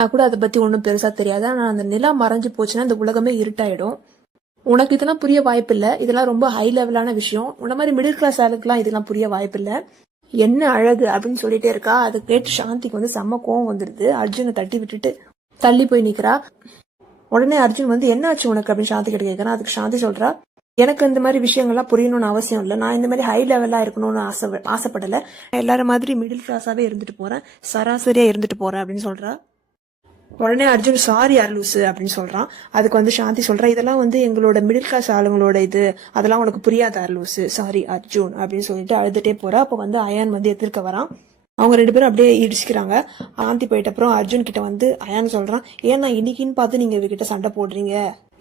நான் கூட அதை பத்தி ஒன்றும் பெருசா தெரியாது. ஆனா அந்த நிலா மறைஞ்சு போச்சுன்னா இந்த உலகமே இருட்டாயிடும். உனக்கு இதெல்லாம் புரிய வாய்ப்பு இல்லை. இதெல்லாம் ரொம்ப ஹை லெவலான விஷயம். உன்ன மாதிரி மிடில் கிளாஸ் ஆளுக்குலாம் இதெல்லாம் புரிய வாய்ப்பு இல்லை. என்ன அழகு அப்படின்னு சொல்லிட்டே இருக்கா. அதை கேட்டு சாந்திக்கு வந்து செம்ம கோவம் வந்துடுது. அர்ஜுனை தட்டி விட்டுட்டு தள்ளி போய் நிக்கிறா. உடனே அர்ஜுன் வந்து என்ன ஆச்சு உனக்கு அப்படின்னு சாந்தி கிட்ட கேட்கறான். அதுக்கு சாந்தி சொல்றா, எனக்கு இந்த மாதிரி விஷயங்கள்லாம் புரியணும்னு அவசியம் இல்லை. நான் இந்த மாதிரி ஹை லெவலா இருக்கணும்னு ஆசைப்படல. எல்லாரும் மாதிரி மிடில் கிளாஸாவே இருந்துட்டு போறேன், சராசரியா இருந்துட்டு போறேன் அப்படின்னு சொல்றா. உடனே அர்ஜுன் சாரி அர்லூசு அப்படின்னு சொல்றான். அதுக்கு வந்து சாந்தி சொல்றா, இதெல்லாம் வந்து எங்களோட மிடில் கிளாஸ் ஆளுங்களோட இது, அதெல்லாம் உனக்கு புரியாத அர்லூசு, சாரி அர்ஜுன் அப்படின்னு சொல்லிட்டு அழுதுட்டே போறா. அப்ப வந்து அயான் வந்து எதிர்க்க வரான். அவங்க 2 பேரும் அப்படியே இடிச்சுக்கிறாங்க. ஆந்தி போயிட்ட அப்புறம் அர்ஜுன் கிட்ட வந்து அயான் சொல்றான், ஏன்னா இன்னைக்குன்னு பார்த்து நீங்க இவகிட்ட சண்டை போடுறீங்க,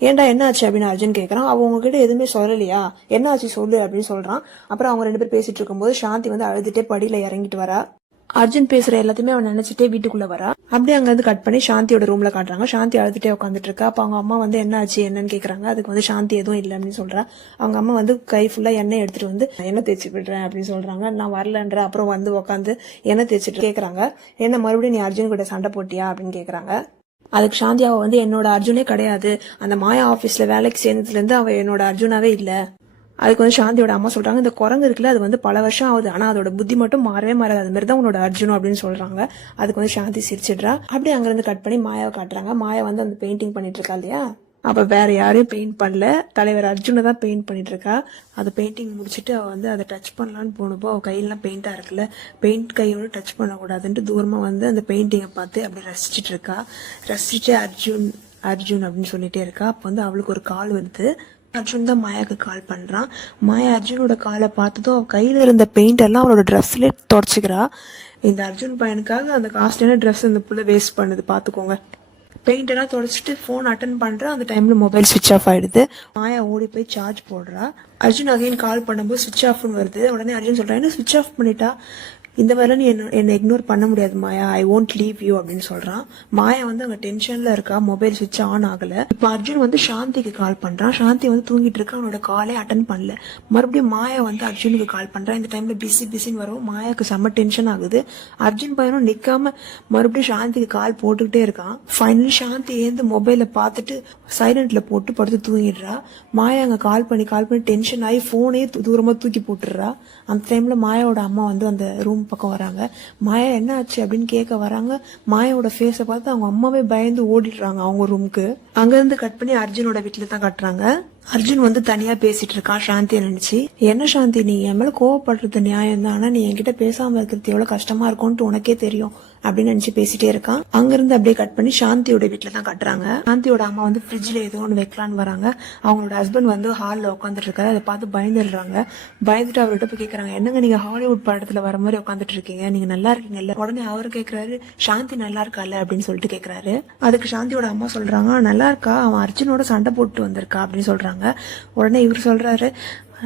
ஏன்டா என்ன ஆச்சு அப்படின்னு அர்ஜுன் கேட்கறான். அவங்க கிட்ட எதுவுமே சொல்லலையா, என்ன ஆச்சு சொல்லு அப்படின்னு சொல்றான். அப்புறம் அவங்க 2 பேரும் பேசிட்டு இருக்கும்போது சாந்தி வந்து அழுதுட்டே படியில இறங்கிட்டு வரா. அர்ஜுன் பேசுற எல்லாத்தையுமே அவன் நினைச்சிட்டே வீட்டுக்குள்ள வரா. அப்படியே அங்க இருந்து கட் பண்ணி சாந்தியோட ரூம்ல காட்டுறாங்க. சாந்தி அழுதுட்டே உட்காந்துட்டு இருக்கா. அப்ப அவங்க அம்மா வந்து என்ன ஆச்சு என்னன்னு கேக்குறாங்க. அதுக்கு வந்து சாந்தி எதுவும் இல்லை அப்படின்னு சொல்றா. அவங்க அம்மா வந்து கை ஃபுல்லா எண்ணெய் எடுத்துட்டு வந்து எண்ணெய் தேய்ச்சி விடுறேன் அப்படின்னு சொல்றாங்க. நான் வரலன்ற. அப்புறம் வந்து உட்காந்து எண்ணெய் தேய்ச்சிட்டு கேக்குறாங்க, என்ன மறுபடியும் நீ அர்ஜுன் கிட்ட சண்டை போட்டியா அப்படின்னு கேக்குறாங்க. அதுக்கு சாந்தியாவை வந்து என்னோட அர்ஜுனே கிடையாது, அந்த மாயா ஆபீஸ்ல வேலைக்கு சேர்ந்ததுல இருந்து அவ என்னோட அர்ஜுனாவே இல்ல. அதுக்கு வந்து சாந்தியோட அம்மா சொல்றாங்க, இந்த குரங்கு இருக்குல்ல அது வந்து பல வருஷம் ஆகுது, ஆனா அதோட புத்தி மட்டும் மாறவே மாறாது, அது மாதிரி தான் உன்னோட அர்ஜுன் அப்படின்னு சொல்றாங்க. அதுக்கு வந்து சாந்தி சிரிச்சிடுறா. அப்படியே அங்க இருந்து கட் பண்ணி மாயாவை காட்டுறாங்க. மாயா வந்து அந்த பெயிண்டிங் பண்ணிட்டு இருக்கா இல்லையா, அப்ப வேற யாரையும் பெயிண்ட் பண்ணல, தலைவர் அர்ஜுனை தான் பெயிண்ட் பண்ணிட்டு இருக்கா. அதை பெயிண்டிங் முடிச்சுட்டு அவ வந்து அதை டச் பண்ணலான்னு போனப்போ அவ கையெல்லாம் பெயிண்டா இருக்குல்ல, பெயிண்ட் கையோட டச் பண்ணக்கூடாதுன்ட்டு தூரமா வந்து அந்த பெயிண்டிங்கை பார்த்து அப்படி ரசிச்சுட்டு இருக்கா. ரசிச்சுட்டு அர்ஜுன் அர்ஜுன் அப்படின்னு சொல்லிட்டே இருக்கா. அப்ப வந்து அவளுக்கு ஒரு கால் வருது. அர்ஜுன் தான் மாயாவுக்கு கால் பண்றான். மாயா அர்ஜுனோட காலை பார்த்ததும் அவ கையில இருந்த பெயிண்ட் எல்லாம் அவளோட ட்ரெஸ்ல தொடச்சிக்கிறா. இந்த அர்ஜுன் பையனுக்காக அந்த காஸ்ட்லியான ட்ரெஸ் இந்த புள்ள வேஸ்ட் பண்ணுது பாத்துக்கோங்க. பெயிண்ட் எல்லாம் தொடச்சிட்டு போன் அட்டன் பண்றா. அந்த டைம்ல மொபைல் சுவிச் ஆஃப் ஆயிடுது. மாயா ஓடி போய் சார்ஜ் போடுறா. அர்ஜுன் அகைன் கால் பண்ணும்போது சுவிச் ஆஃப்னு வருது. உடனே அர்ஜுன் சொல்றான், என்ன சுவிச் ஆஃப் பண்ணிட்டா, இந்த மாதிரிலாம் நீ என்னை இக்னோர் பண்ண முடியாது மாயா, ஐ ஒன்ட் லீவ் யூ அப்படின்னு சொல்றான். மாயா வந்து அங்க டென்ஷன்ல இருக்கா, மொபைல் சுவிட்ச் ஆன் ஆகல. இப்ப அர்ஜுன் வந்து சாந்திக்கு கால் பண்றான். சாந்தி வந்து தூங்கிட்டு இருக்கா, அவனோட காலே அட்டன் பண்ணல. மறுபடியும் மாயா வந்து அர்ஜுனுக்கு கால் பண்றான். இந்த டைம்ல பிஸின்னு வரும். மாயாவுக்கு செம்ம டென்ஷன் ஆகுது. அர்ஜுன் பையனும் நிக்காம மறுபடியும் சாந்திக்கு கால் போட்டுக்கிட்டே இருக்கான். ஃபைனலி சாந்தி ஏந்து மொபைல பார்த்துட்டு சைலண்ட்ல போட்டு படுத்து தூங்கிடுறா. மாயா அங்க கால் பண்ணி டென்ஷன் ஆகி போனே தூரமா தூக்கி போட்டுடுறா. அந்த டைம்ல மாயாவோட அம்மா வந்து அந்த ரூம் பக்கம் வராங்க. மாயா என்ன ஆச்சு அப்படின்னு கேட்க வராங்க. மாயாவோட ஃபேஸை பார்த்து அவங்க அம்மாவே பயந்து ஓடிடுறாங்க அவங்க ரூமுக்கு. அங்க இருந்து கட் பண்ணி அர்ஜுனோட வீட்டுல தான் கட்டுறாங்க. அர்ஜுன் வந்து தனியா பேசிட்டு இருக்கான் சாந்தியை நினைச்சு. என்ன சாந்தி, நீ என் மேல கோவப்படுறது நியாயம் தான், ஆனா நீ என்கிட்ட பேசாம இருக்கிறது எவ்வளவு கஷ்டமா இருக்கும்னு உனக்கே தெரியும் அப்படின்னு நினைச்சு பேசிட்டே இருக்கான். அங்க இருந்து அப்படியே கட் பண்ணி சாந்தியோட வீட்டுல தான் கட்டுறாங்க. சாந்தியோட அம்மா வந்து ஃப்ரிட்ஜ்ல ஏதோ ஒன்று வைக்கலான்னு வராங்க. அவங்களோட ஹஸ்பண்ட் வந்து ஹாலில் உட்காந்துட்டு இருக்காரு. அதை பார்த்து பயந்துடுறாங்க. பயந்துட்டு அவர்கிட்ட போய் கேட்கறாங்க, என்னங்க நீங்க ஹாலிவுட் படத்துல வர மாதிரி உட்காந்துட்டு இருக்கீங்க, நீங்க நல்லா இருக்கீங்கல்ல. உடனே அவரு கேட்கறாரு, சாந்தி நல்லா இருக்கால அப்படின்னு சொல்லிட்டு கேட்கறாரு. அதுக்கு சாந்தியோட அம்மா சொல்றாங்க, நல்லா இருக்கா, அவன் அர்ஜுனோட சண்டை போட்டு வந்திருக்கா அப்படின்னு சொல்றாங்க. உடனே இவர் சொல்றாரு,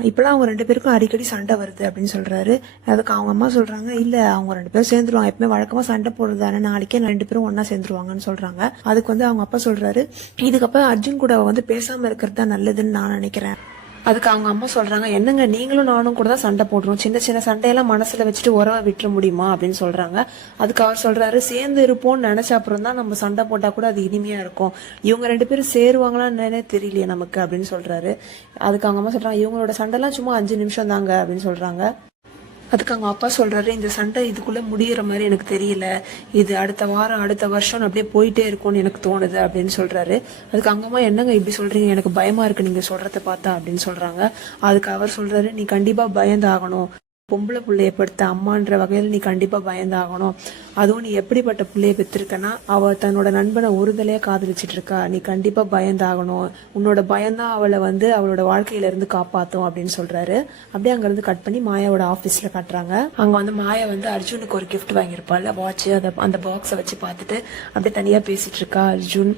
இப்பெல்லாம் அவங்க 2 பேருக்கும் அடிக்கடி சண்டை வருது அப்படின்னு சொல்றாரு. அதுக்கு அவங்க அம்மா சொல்றாங்க, இல்ல அவங்க 2 பேரும் சேர்ந்துருவாங்க, எப்பவுமே வழக்கமா சண்டை போடுறதானே, நாளைக்கே 2 பேரும் ஒன்னா சேர்ந்துருவாங்கன்னு சொல்றாங்க. அதுக்கு வந்து அவங்க அப்பா சொல்றாரு, இதுக்கப்புறம் அர்ஜுன் கூட வந்து பேசாம இருக்கிறது தான் நல்லதுன்னு நான் நினைக்கிறேன். அதுக்கு அவங்க அம்மா சொல்றாங்க, என்னங்க நீங்களும் நானும் கூட தான் சண்டை போடுறோம், சின்ன சின்ன சண்டையெல்லாம் மனசுல வச்சுட்டு உறவை விட்டுற முடியுமா அப்படின்னு சொல்றாங்க. அதுக்கு அவர் சொல்றாரு, சேர்ந்து இருப்போம்னு நினைச்ச அப்புறம் தான் நம்ம சண்டை போட்டா கூட அது இனிமையா இருக்கும், இவங்க 2 பேரும் சேருவாங்களான்னு தெரியலையே நமக்கு அப்படின்னு சொல்றாரு. அதுக்கு அவங்க அம்மா சொல்றாங்க, இவங்களோட சண்டைலாம் சும்மா 5 நிமிஷம் தாங்க அப்படின்னு சொல்றாங்க. அதுக்கு அவங்க அப்பா சொல்றாரு, இந்த சண்டை இதுக்குள்ள முடியற மாதிரி எனக்கு தெரியல, இது அடுத்த வாரம் அடுத்த வருஷம் அப்படியே போயிட்டே இருக்கும்னு எனக்கு தோணுது அப்படின்னு சொல்றாரு. அதுக்கு அவங்க அம்மா, என்னங்க இப்படி சொல்றீங்க, எனக்கு பயமா இருக்கு நீங்க சொல்றத பார்த்தா அப்படின்னு சொல்றாங்க. அதுக்கு அவர் சொல்றாரு, நீ கண்டிப்பா பயந்தாகணும், பொம்பளை பிள்ளைய படுத்த அம்மான்ற வகையில நீ கண்டிப்பா பயந்தாகணும், அதுவும் நீ எப்படிப்பட்ட பிள்ளைய பெற்றிருக்கனா, அவ தன்னோட நண்பனை ஒருதலையா காதலிச்சிட்டு இருக்கா, நீ கண்டிப்பா பயந்தாகணும், உன்னோட பயம்தான் அவளை வந்து அவளோட வாழ்க்கையில இருந்து காப்பாத்தும் அப்படின்னு சொல்றாரு. அப்படியே அங்க இருந்து கட் பண்ணி மாயாவோட ஆபீஸ்ல காட்டுறாங்க. அங்க வந்து மாயா வந்து அர்ஜுனுக்கு ஒரு கிஃப்ட் வாங்கியிருப்பாள், வாட்ச். அந்த பாக்ஸை வச்சு பார்த்துட்டு அப்படியே தனியா பேசிட்டு இருக்கா. அர்ஜுன்,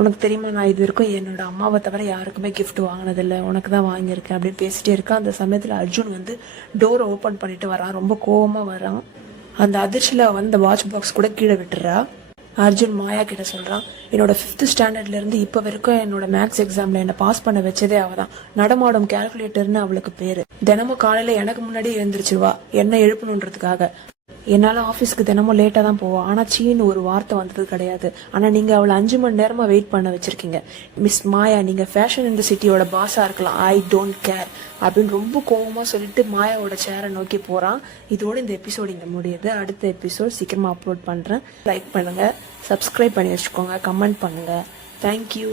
உனக்கு தெரியுமா, நான் இது வரைக்கும் என்னோட அம்மாவை தவிர யாருக்குமே கிஃப்ட் வாங்கினதில்லை, உனக்கு தான் வாங்கியிருக்கேன் அப்படின்னு பேசிட்டே இருக்கா. அந்த சமயத்துல அர்ஜுன் வந்து டோரை ஓபன் பண்ணிட்டு வரான், ரொம்ப கோவமா வரான். அந்த அதிர்ச்சியில வந்து வாட்ச் பாக்ஸ் கூட கீழே விட்டுறா. அர்ஜுன் மாயா கிட்ட சொல்றான், என்னோட 5th ஸ்டாண்டர்ட்ல இருந்து இப்ப வரைக்கும் என்னோட மேக்ஸ் எக்ஸாம்ல என்ன பாஸ் பண்ண வச்சதே அவதான், நடமாடும் கால்குலேட்டர்னு அவளுக்கு பேரு. தினமும் காலையில எனக்கு முன்னாடி எழுந்திரிச்சிருவா என்ன எழுப்பணுன்றதுக்காக. என்னால் ஆஃபீஸ்க்கு தினமும் லேட்டாக தான் போவோம், ஆனால் சீன்னு ஒரு வார்த்தை வந்தது கிடையாது. ஆனால் நீங்கள் அவளை 5 மணி நேரமாக வெயிட் பண்ண வச்சுருக்கீங்க. மிஸ் மாயா, நீங்கள் ஃபேஷன் இந்த சிட்டியோட பாஸாக இருக்கலாம், ஐ டோன்ட் கேர் அப்படின்னு ரொம்ப கோவமாக சொல்லிட்டு மாயாவோட சேரை நோக்கி போகிறான். இதோட இந்த எபிசோட் இங்கே முடியுது. அடுத்த எபிசோட் சீக்கிரமாக அப்லோட் பண்ணுறேன். லைக் பண்ணுங்கள், சப்ஸ்கிரைப் பண்ணி வச்சுக்கோங்க, கமெண்ட் பண்ணுங்கள். தேங்க்யூ.